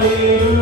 Hallelujah.